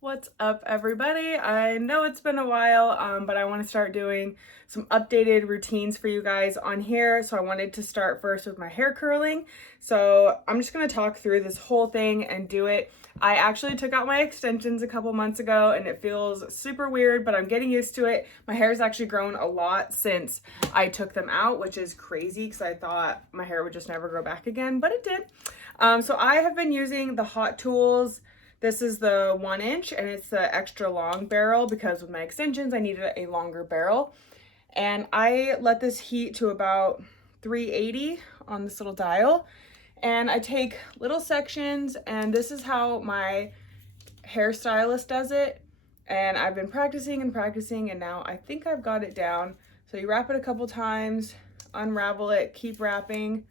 What's up, everybody? I know it's been a while, but I want to start doing some updated routines for you guys on here. So I wanted to start first with my hair curling. So I'm just going to talk through this whole thing and do it. I actually took out my extensions a couple months ago and it feels super weird, but I'm getting used to it. My hair's actually grown a lot since I took them out, which is crazy because I thought my hair would just never grow back again, but it did. So I have been using the Hot Tools. This is the 1 inch and it's the extra long barrel because with my extensions I needed a longer barrel. And I let this heat to about 380 on this little dial. And I take little sections, and this is how my hairstylist does it. And I've been practicing and practicing, and now I think I've got it down. So you wrap it a couple times, unravel it, keep wrapping,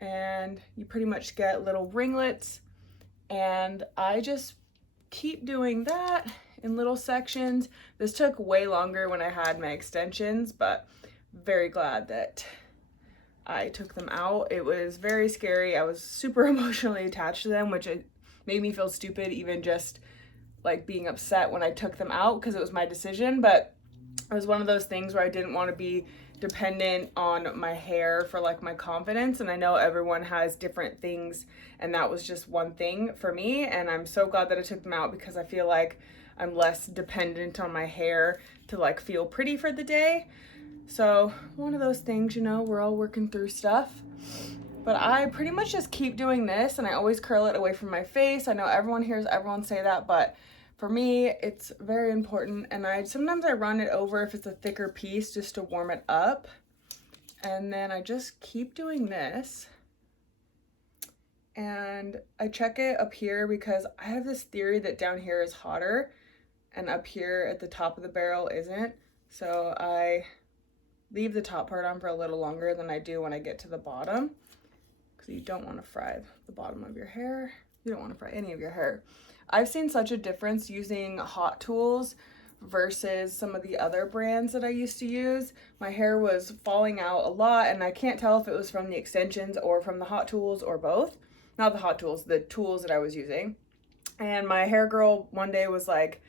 and you pretty much get little ringlets. And I just keep doing that in little sections. This took way longer when I had my extensions, but very glad that I took them out. It was very scary. I was super emotionally attached to them, which it made me feel stupid, even just like being upset when I took them out because it was my decision. But it was one of those things where I didn't want to be dependent on my hair for like my confidence, and I know everyone has different things, and that was just one thing for me. And I'm so glad that I took them out because I feel like I'm less dependent on my hair to like feel pretty for the day. So one of those things, we're all working through stuff. But I pretty much just keep doing this, and I always curl it away from my face. I know everyone hears everyone say that, but for me, it's very important, and sometimes I run it over if it's a thicker piece just to warm it up. And then I just keep doing this. And I check it up here because I have this theory that down here is hotter and up here at the top of the barrel isn't. So I leave the top part on for a little longer than I do when I get to the bottom, because you don't want to fry the bottom of your hair. You don't want to fry any of your hair. I've seen such a difference using Hot Tools versus some of the other brands that I used to use. My hair was falling out a lot, and I can't tell if it was from the extensions or from the Hot Tools or both. Not the Hot Tools, the tools that I was using. And my hair girl one day was like,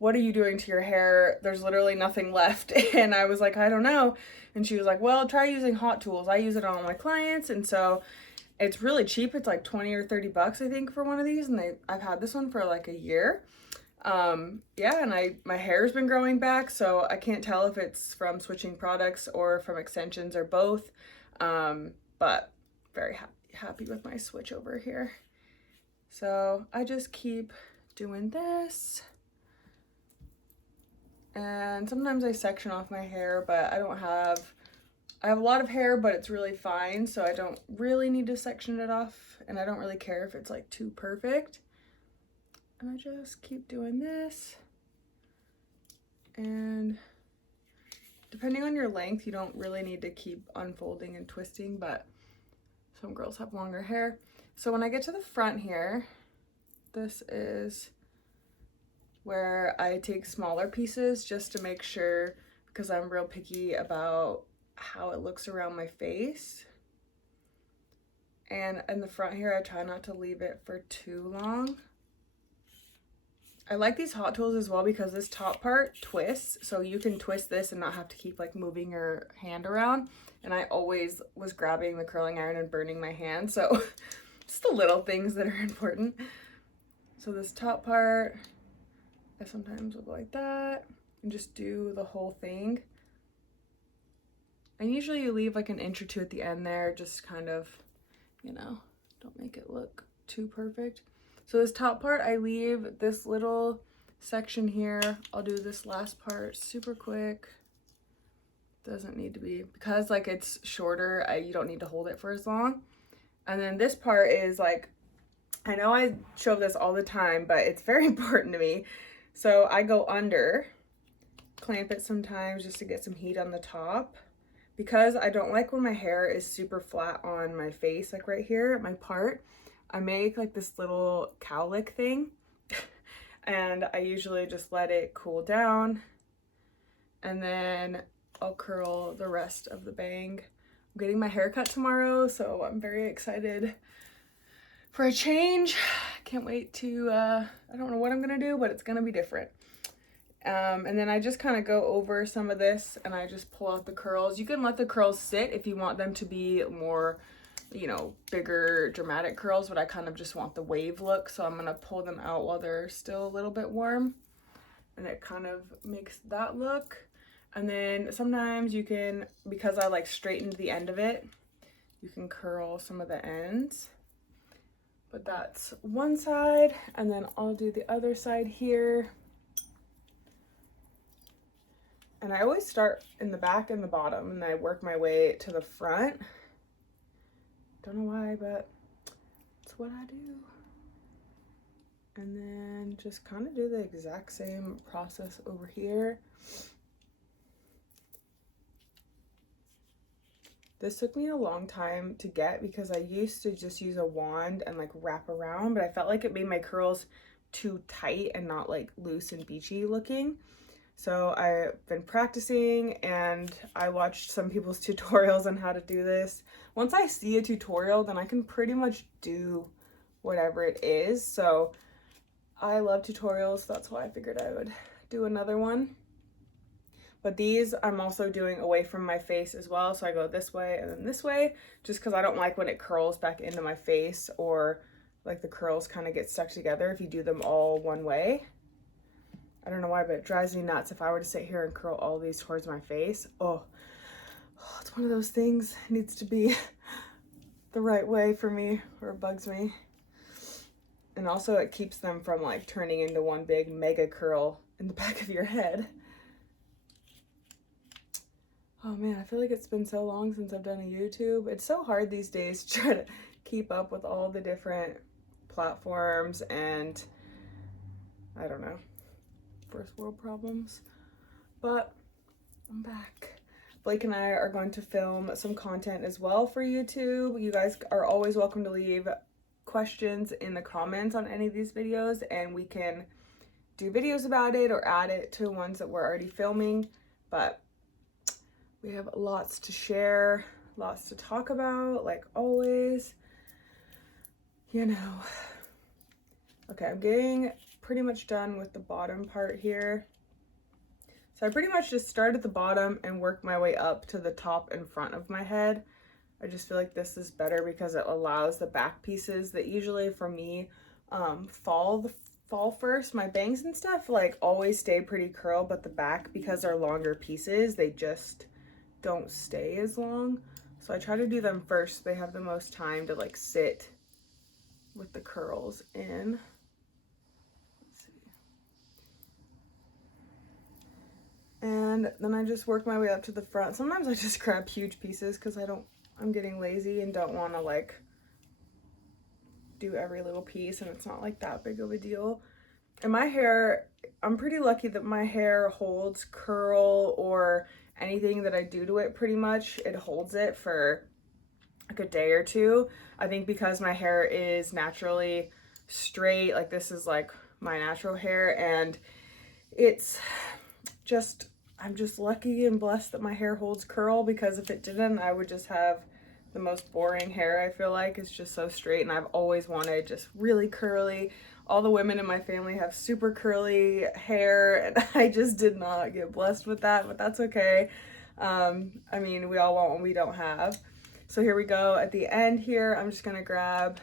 "What are you doing to your hair? There's literally nothing left." And I was like, "I don't know." And she was like, "Well, try using Hot Tools. I use it on all my clients." And so it's really cheap. It's like 20 or 30 bucks, I think, for one of these. And I've had this one for like a year. Yeah, and my hair's been growing back, so I can't tell if it's from switching products or from extensions or both. But very happy with my switch over here. So I just keep doing this. And sometimes I section off my hair, but I have a lot of hair, but it's really fine, so I don't really need to section it off, and I don't really care if it's like too perfect. And I just keep doing this. And depending on your length, you don't really need to keep unfolding and twisting, but some girls have longer hair. So when I get to the front here, this is where I take smaller pieces just to make sure, because I'm real picky about how it looks around my face. And in the front here, I try not to leave it for too long. I like these Hot Tools as well because this top part twists, so you can twist this and not have to keep like moving your hand around. And I always was grabbing the curling iron and burning my hand, so just the little things that are important. So this top part, I sometimes will go like that and just do the whole thing. And usually you leave like an inch or two at the end there, just kind of, don't make it look too perfect. So this top part, I leave this little section here. I'll do this last part super quick. Doesn't need to be, because like it's shorter, you don't need to hold it for as long. And then this part is like, I know I show this all the time, but it's very important to me. So I go under, clamp it sometimes just to get some heat on the top, because I don't like when my hair is super flat on my face, like right here, my part. I make like this little cowlick thing and I usually just let it cool down, and then I'll curl the rest of the bang. I'm getting my hair cut tomorrow, so I'm very excited for a change. Can't wait to, I don't know what I'm gonna do, but it's gonna be different. And then I just kind of go over some of this and I just pull out the curls. You can let the curls sit if you want them to be more, you know, bigger, dramatic curls, but I kind of just want the wave look. So I'm gonna pull them out while they're still a little bit warm. And it kind of makes that look. And then sometimes you can, because I like straightened the end of it, you can curl some of the ends. But that's one side, and then I'll do the other side here. And I always start in the back and the bottom, and I work my way to the front. Don't know why, but it's what I do. And then just kind of do the exact same process over here. This took me a long time to get because I used to just use a wand and like wrap around, but I felt like it made my curls too tight and not like loose and beachy looking. So I've been practicing and I watched some people's tutorials on how to do this. Once I see a tutorial, then I can pretty much do whatever it is. So I love tutorials. That's why I figured I would do another one. But these I'm also doing away from my face as well. So I go this way and then this way, just because I don't like when it curls back into my face or like the curls kind of get stuck together if you do them all one way. I don't know why, but it drives me nuts if I were to sit here and curl all these towards my face. Oh, it's one of those things. It needs to be the right way for me or it bugs me. And also it keeps them from like turning into one big mega curl in the back of your head. Oh man, I feel like it's been so long since I've done a YouTube. It's so hard these days to try to keep up with all the different platforms and I don't know, first world problems. But I'm back. Blake and I are going to film some content as well for YouTube. You guys are always welcome to leave questions in the comments on any of these videos and we can do videos about it or add it to ones that we're already filming. But we have lots to share, lots to talk about, like always, you know. Okay, I'm getting pretty much done with the bottom part here. So I pretty much just start at the bottom and work my way up to the top and front of my head. I just feel like this is better because it allows the back pieces that usually for me fall first. My bangs and stuff like always stay pretty curl, but the back, because they're longer pieces, they just don't stay as long. So I try to do them first so they have the most time to like sit with the curls in. Let's see. And then I just work my way up to the front. Sometimes I just grab huge pieces because I'm getting lazy and don't want to like do every little piece and it's not like that big of a deal. And my hair, I'm pretty lucky that my hair holds curl or anything that I do to it, pretty much it holds it for like a day or two. I think because my hair is naturally straight, like this is like my natural hair, and it's just, I'm just lucky and blessed that my hair holds curl, because if it didn't, I would just have the most boring hair. I feel like it's just so straight, and I've always wanted just really curly. All the women in my family have super curly hair, and I just did not get blessed with that, but that's okay. I mean, we all want what we don't have. So here we go. At the end here, I'm just gonna grab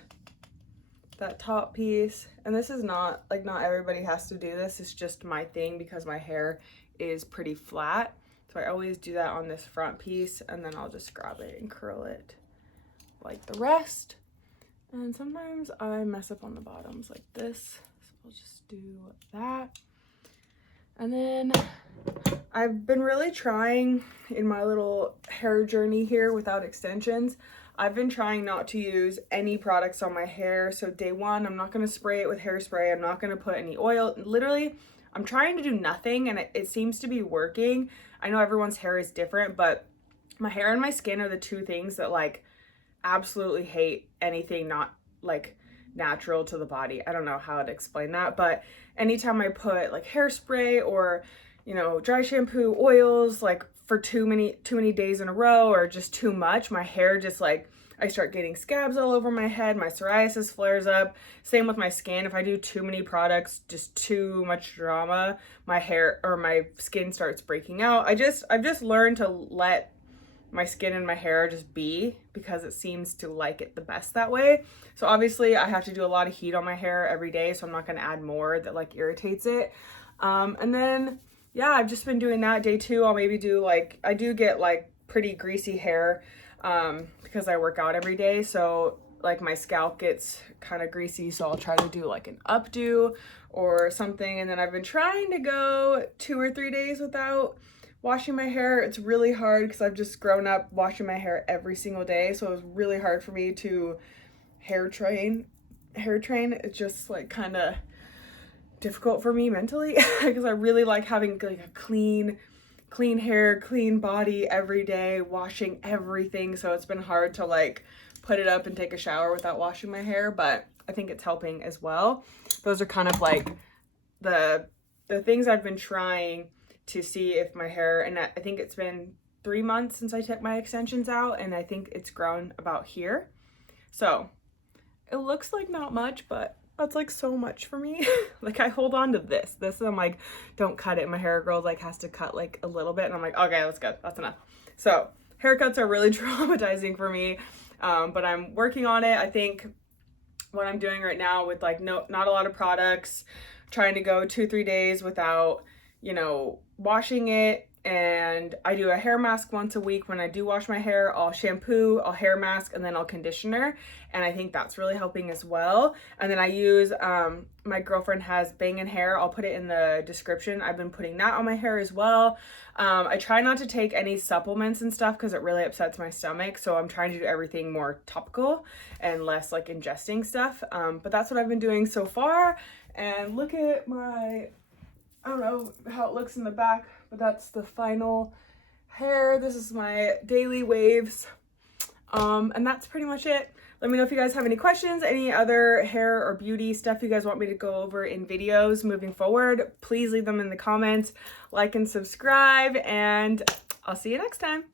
that top piece. And this is not, like, not everybody has to do this. It's just my thing because my hair is pretty flat. So I always do that on this front piece, and then I'll just grab it and curl it like the rest. And sometimes I mess up on the bottoms like this, so I'll just do that. And then I've been really trying in my little hair journey here without extensions. I've been trying not to use any products on my hair. So day one, I'm not going to spray it with hairspray. I'm not going to put any oil. Literally, I'm trying to do nothing, and it seems to be working. I know everyone's hair is different, but my hair and my skin are the two things that like absolutely hate anything not like natural to the body. I don't know how to explain that, but anytime I put like hairspray or, you know, dry shampoo, oils, like for too many days in a row or just too much, my hair just like I start getting scabs all over my head, my psoriasis flares up. Same with my skin. If I do too many products, just too much drama, my hair or my skin starts breaking out. I've just learned to let my skin and my hair just be, because it seems to like it the best that way. So obviously I have to do a lot of heat on my hair every day, so I'm not gonna add more that like irritates it. And then yeah, I've just been doing that. Day 2, I'll maybe do like, I do get like pretty greasy hair because I work out every day, so like my scalp gets kind of greasy, so I'll try to do like an updo or something. And then I've been trying to go 2 or 3 days without washing my hair. It's really hard because I've just grown up washing my hair every single day, so it was really hard for me to hair train. It's just like kind of difficult for me mentally because I really like having like a clean hair, clean body every day, washing everything. So it's been hard to like put it up and take a shower without washing my hair, but I think it's helping as well. Those are kind of like the things I've been trying to see if my hair, and I think it's been 3 months since I took my extensions out, and I think it's grown about here. So it looks like not much, but that's like so much for me. Like I hold on to this, I'm like, don't cut it. My hair girl like has to cut like a little bit, and I'm like, okay, that's good, that's enough. So haircuts are really traumatizing for me, but I'm working on it. I think what I'm doing right now with like not a lot of products, trying to go 2-3 days without, you know, washing it. And I do a hair mask once a week. When I do wash my hair, I'll shampoo, I'll hair mask, and then I'll conditioner. And I think that's really helping as well. And then I use, my girlfriend has Bangin' Hair. I'll put it in the description. I've been putting that on my hair as well. I try not to take any supplements and stuff because it really upsets my stomach. So I'm trying to do everything more topical and less like ingesting stuff. But that's what I've been doing so far. And look at my, I don't know how it looks in the back, but that's the final hair. This is my daily waves. And that's pretty much it. Let me know if you guys have any questions, any other hair or beauty stuff you guys want me to go over in videos moving forward. Please leave them in the comments, like and subscribe, and I'll see you next time.